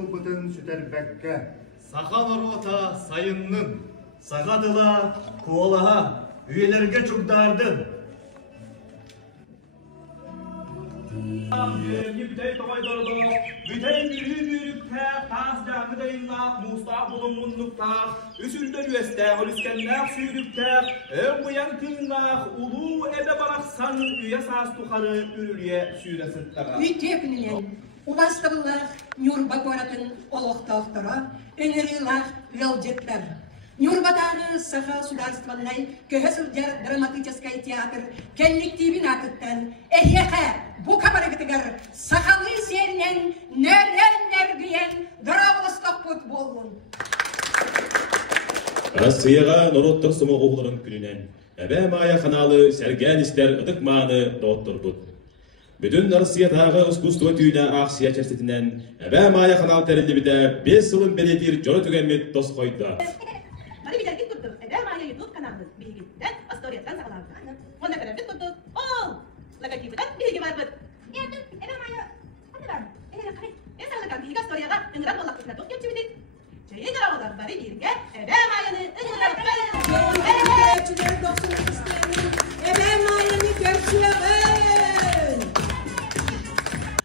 ылбытын süterbekke. Sakan orota sayının, sakadıla, kuolaha, üyelerge çukdardın. Bütey tokaydordu, bütey büyük tas canlıdayınla, Mustafa'nın munlukta, üsülden üeste, olüskenler süydükte, bu yankınla, ulu ebe baraksan, üye sas tukarı, ürülüye süre sıttara. Ütepinlen, ulaştırılır, Nurba Gorat'ın oloqtağıtara, öneriler, yolcetler. Нюрбатағы саха сударстваннай көһөсүрдер драматический театр коллективин атыттан эхеха бу кабарыгытыгар сахалы сеннен нөрөн дроболосток пут болун. Россияға народтар сымы оғылырын күнінен әбә мая қаналы сәрген істер ұтық маны доттыр бұд. Бүтін Россиятағы искусство түйіне ақсия чәрсетінен әбә мая қанал тәрілі біді 5 сылын белетір жоры түгенмет дос қойды.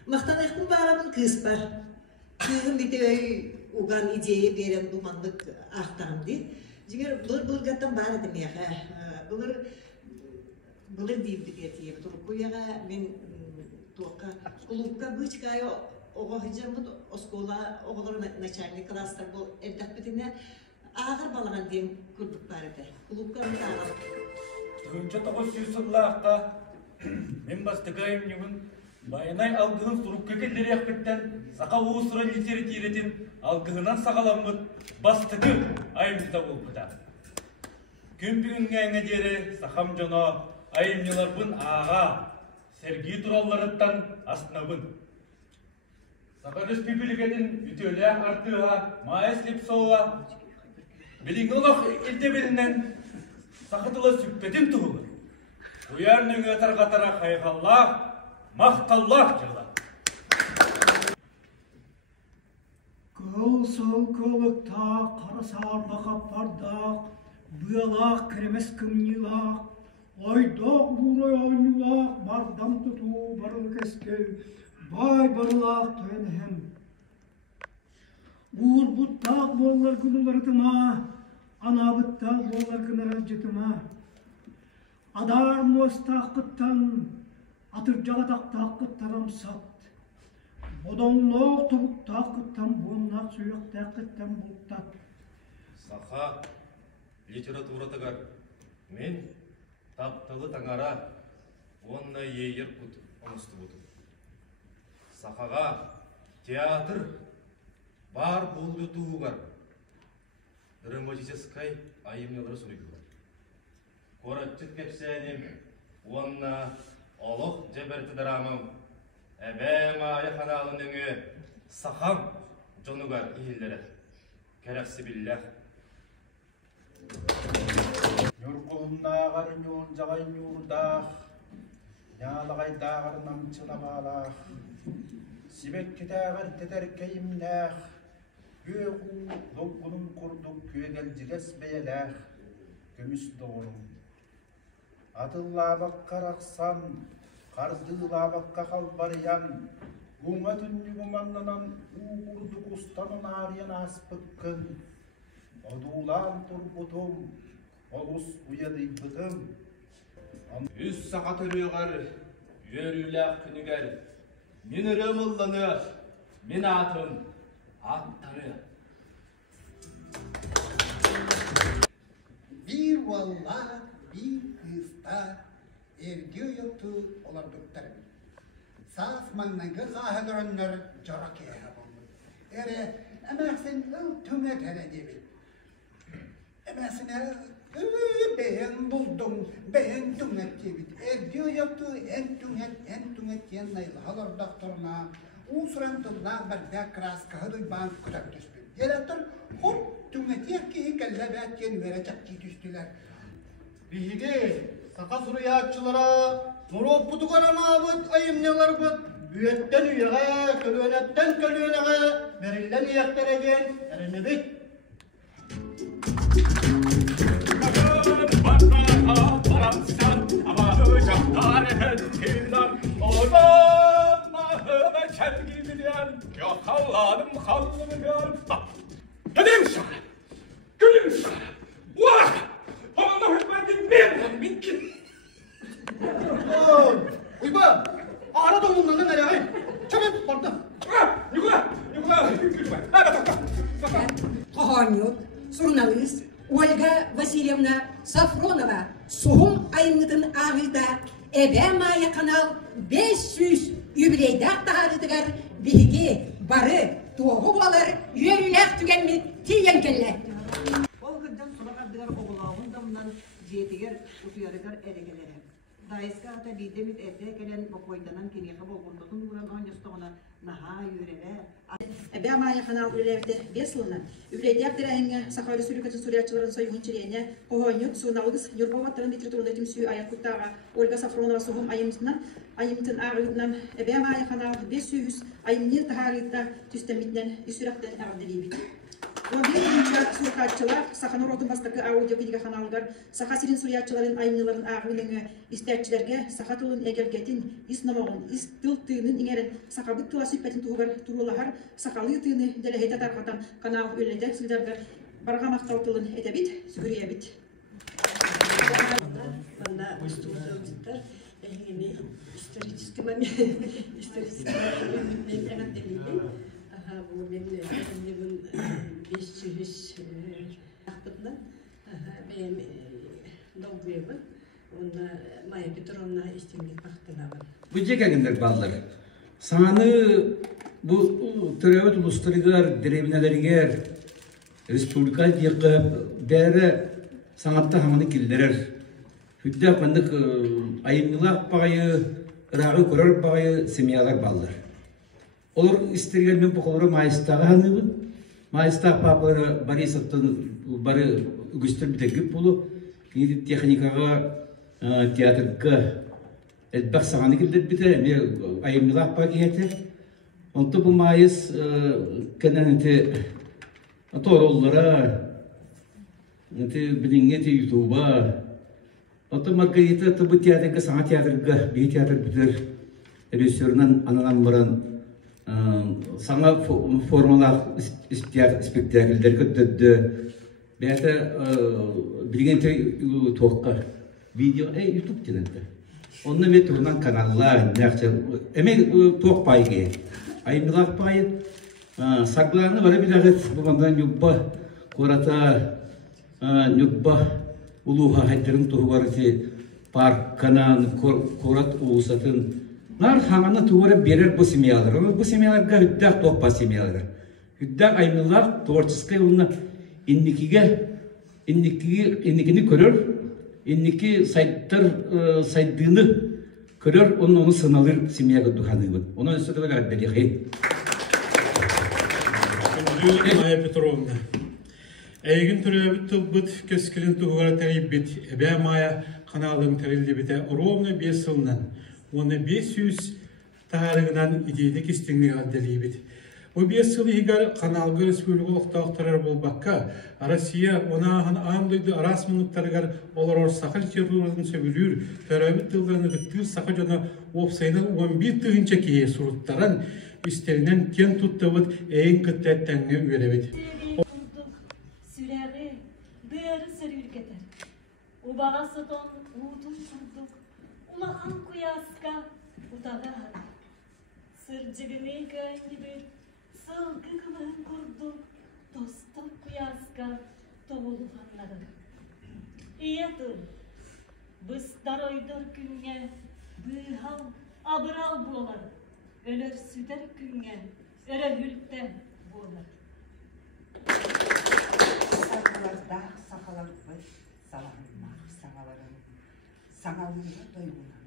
Мақтанайықтың барамын кыз бар. Кызым бітей уған идея берен думандық ақтанды. Жігер бұлғаттан бар едім еға. Бұлыр дейбді кетейіп тұрып бұяға мен тоққа клубқа бұчқайы оға хыжырмын оскола оғылыр начальник кластар бұл әрдақ бітіне ағыр балаған дейін күрдік бар еді. Клубқа мұнда ағыр. Түгінші тоғыз сүйсіллаққа мен бастығайым немін байынай алғығын сұруп көкелдері яқпеттен сақа уысыра литері тиретін алғығынан сағаламыд бастығы айымызда ол бұда. Көмпігінге әңедері сақам жоно айымнеларбын аға Сергей туралларыттан астынабын. Сақа республикатын үтелі артыға майыс лепсоға біліңіліқ елдебелінен сақытылы сүппетін тұғылы. Уярның өтір-қатыра қайғаллақ, мақталлақ жылы. Кол-сол колықта қарасар бақап бардақ, бұялақ кіремес күмнилақ, ойдақ бұрай ойнылақ, бардам тұту барыл кеске, бай барылақ тойын әм. Ур бұттақ болар күнілер тыма, ана бұттақ болар күнілер жетіма. Адар мостақ қыттан, атыр жағатақ қыттан амсат. Бодонлоқ тұбықтақ қыттан, буыннақ сүйіқтақ қыттан бұлттат. Саха литературатығар мен таптылы таңара онна ейер бұд ұмысты бұд. Сахаға театр бар болды туғығар. Драматическай айымнелері сүрегілер. Коратчык кепсәнем, онна олық жаберті драмам, әбәм ая қаналының сахам жонуғар иілдері. Кәрәқсі білләқ. Юрқуымнағар нюн жағай нюрдақ, ялағайдағар намчыламалақ, сибек кетәғар тетер кейімнәқ, көғу лоққының құрдық күйегел жігес бәйеләқ, көміс доғының. Атыллабақ қарақсан, қарздылабаққа қалбариян, ұңа түннігіманнынан ұғырдық ұстанын ариян аспыққын, одулан тұрбұтым, олыс ұяды бұтым. Үз сақат өріғар, өріләқ күнігер, мен үріміліні, мен атым, аттары. Bir valla, bir kızda evde yoktu olarduklar. Sağ mannağı zahidörünler corak yahabım. Emersin tümet heredibi. Emersin beğen buldum, beğen tümet gibi. Evde yoktu en tümet yanayla halar doktoruna. Usurantılar bardak kras kahıdı bank kudak düştü. Yarattır hop tümetiye ki kellebet yeni verecek ki düştüler. Bihide, saka suriyatçılara, Murat putukarana abıt, ayımneler bıt, Üyetten üyege, kölünetten kölünege, verilden iyekteregen, erenebek. Uyba, ara dolundan nereye hayır? Çabuk orada. Kohonyot, журналист Ольга Васильевна Сафронова Сухум айнытын ағыта Эбе Майя канал 500 юбилейдақ тағарытығар биге бары тоғы болар үйеліләқ түгенмет тиен келі. Ол күрден сұрағардығар оғылауын дамынан жетігер ұтуярығар әрегелері. Дайысқа ата бейдемет әрде келен бақойданан кенеқі болғындығын ұран оңыстығына наға үйерелі. Әбе Майя канал үлелерді 5 жылынан үлелердер дәрәңі Сақалы Сүлікетін Сүриятчыларын сойғын чирене Қоғойнет Суналығыз Юрбоваттырын литературында түмсүй аяқ құттаға Ольга Сафронова соғым айымтын ағылынан Әбе Майя канал 500 айымнер тағарыйтта түстәмітнен үсірақтен ағылдырейбет. 11-ші суркатчылар Сақаныр отын бастықы аудио книга каналдар Сақа сирин Сүриятчыларын айымныларын ағылының истәтчілерге Сақа тұлын әгелгетін, ис намағын, ис тыл тыынын еңерін Сақабыт тұла сүппәтін тұғығар тұрулағар Сақалы тыыны дәләхеті тарқатан канал өледі сылдарға барға мақтал тылын әтәбет, сүгіребет. Исторический момент bu benim 500 akıtla benim dolguyorum. Onda Maya Petrovna istimlik baktığına var. Bu cekagındır ballar. Sanı bu türevet uluslarıgar, derevnelerger, respublikal yakıp, beri sanatta hamanı kildirer. Hüdde kandık ayımlılak payı, rağı kurar payı, semiyalar ballar. Olur istergen ben bu Mayıs'ta hanımın. Mayıs'ta papaları bari satın bari güçtür bir tekip bulu. Gidip teknikaga tiyatrga elbak sahanı kildir bir de ne ayımlılak pakiyeti. Ondan bu Mayıs kenanete torollara nete bilinge YouTube'a. Ondan markayeta tabu tiyatrga sanat tiyatrga bir tiyatr bitir. Rejissöründen ananan sana formalar spektaküller kötüdü. Beyte bilgente toqqa video YouTube denildi. Onun metrodan kanallar neyse emek toq payı. Ayımlak payı saklarını var bir adet bu bandan yubba korata yubba uluha haytırın toğuvarı park kanan korat uğusatın Nar hanana tuğra berer bu semiyalar. Bu semiyalarga hüddaq toqpa semiyalar. Hüddaq ayımlılar tворческий onu innikini körür, inniki saytını körür, onu sınalır semiyaga duhanı. Onu üstüde kadar beliği. Maya Petrovna. Eygin türevi tılbıt köskülün tuğra teribit. Ebe Maya kanalın terildi bite. Rovna 5 yılından. Onu 500 tarihinin ideylik istinliği addeliyibit. O 5 yıl higar kanalga respublika oqtaqtarar bolbakka, Россия ona amduydu arasmınlıktargar olar sakal çertuğuzun söbülür, törabit tıllarını gıttır sakal jana opsayının 11 tığınca kiye suruttaran üsterinden ten tuttavut eğin kıtlettenini üyerebit. Süreği beri sürülgeter. Ubağa sıton uğutun surduk. Ulağın kuyaska udağa sırcıgını gön gibi sılgı kıvın kurduk dostum kuyaska toğulğanları iyedir biz daroydur günge bıhal abıral bular ölür süder günge öre hültte bular Sakalarda sakalarımız salarımlar sakalarım Sağalımda doygunan,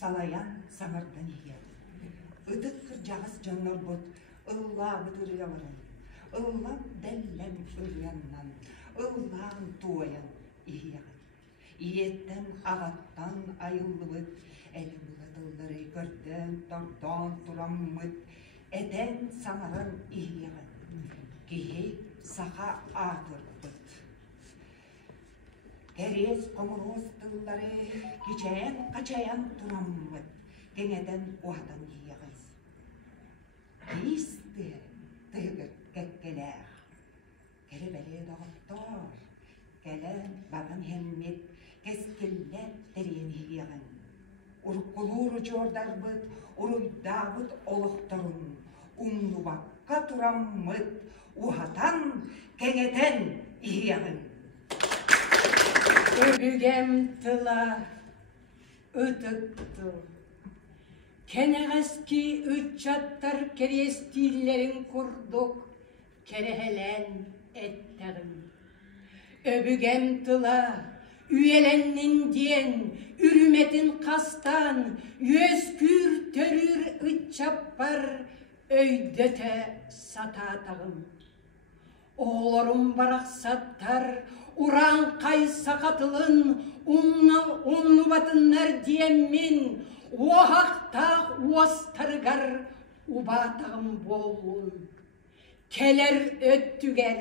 salayan sağardan yer. Idık kırcağız canlar bot, ılla bıdırıyaların. Illan dellen ıryandan, ıllan tuğayan ihiyağı. иеттен ағаттан айыллыбыт, әлі мұлатылдары көрден тордан тураммыт, әден саңарын иеғын, кейі сақа атырбыт. Кәрес қомырос тылдары кечәйен қачаян тураммыт, кеңеден уадан иеғыз. Кейісті тығыр кәккелер, кәрі бәле дағыттар, кәлі бағын хәммет, кәскелләт тәрен иеғын. Уркулуру жордарбыт, уруйдабыт олықтырын, умнубаққа тураммыт, ухатан кәңетен иеғын. Өбігем тыла, ұтықты. Кенеғазки үтчаттар керестиллерін құрдық, керехелен әттәғым. Өбігем тыла, үйеленнің ден, үріметін қастан, өскүр төрір үтчаппар, өйдөте сататағым. Оғларым барақсаттар, уран қай сақатылын, ұнны батыннар диеммен, оғақтақ уастарғар убатағым болуын. Келер өттігер,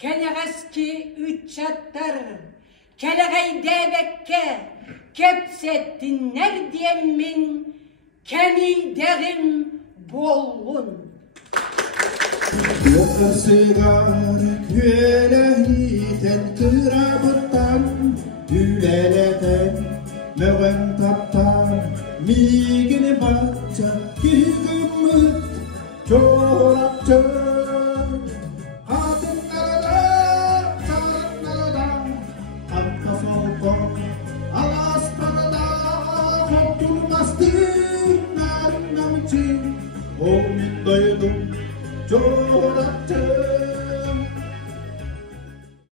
кенеғазки үтчаттар, келеғай дәбекке, кепсеттіннер диеммен, кәмейдәғім болуын. Yoqasıgar küelehiten kırabıttan Üleleten möven taptan Migini batça kigimit çorapçı Kadınlarda, sarıklarda Hatta soğuk alasparada Hopturmastı narınam için Olmin doydum çorapçı